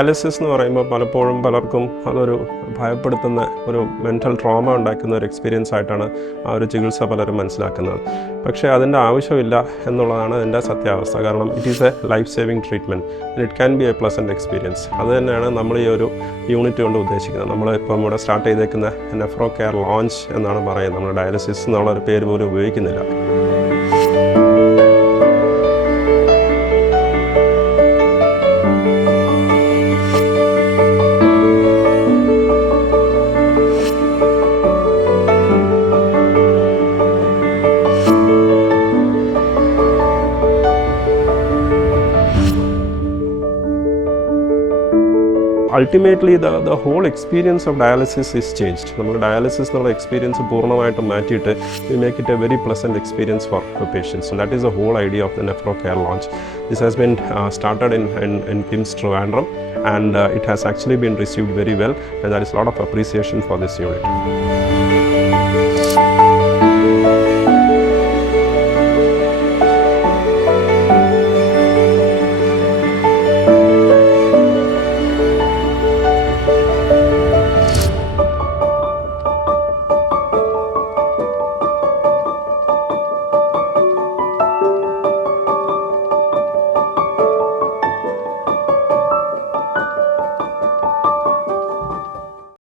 Dialysis എന്ന് പറയുമ്പോൾ പലപ്പോഴും പലർക്കും അതൊരു ഭയപ്പെടുത്തുന്ന ഒരു മെൻ്റൽ ട്രോമ ഉണ്ടാക്കുന്ന ഒരു എക്സ്പീരിയൻസ് ആയിട്ടാണ് ആ ഒരു ചികിത്സ പലരും മനസ്സിലാക്കുന്നത്. പക്ഷേ അതിൻ്റെ ആവശ്യമില്ല എന്നുള്ളതാണ് അതിൻ്റെ സത്യാവസ്ഥ. കാരണം it is A life saving treatment and it can be A pleasant experience. അത് തന്നെയാണ് നമ്മൾ ഈ ഒരു യൂണിറ്റ് കൊണ്ട് ഉദ്ദേശിക്കുന്നത്. നമ്മളിപ്പം ഇവിടെ സ്റ്റാർട്ട് ചെയ്തേക്കുന്ന നെഫ്രോ കെയർ ലോഞ്ച് എന്നാണ് പറയുന്നത്. നമ്മൾ ഡയാലിസിസ് എന്നുള്ളൊരു പേര് പോലും ഉപയോഗിക്കുന്നില്ല. Ultimately, the whole experience of dialysis is changed. നമ്മൾ ഡയാലിസിസ് എന്നുള്ള എക്സ്പീരിയൻസ് പൂർണ്ണമായിട്ടും മാറ്റിയിട്ട് we make it a very pleasant experience for patients. So that is the whole idea of the Nephro Care launch. This has been started in KIMS Trivandrum, and it has actually been received very well, and there is a lot of appreciation for this unit.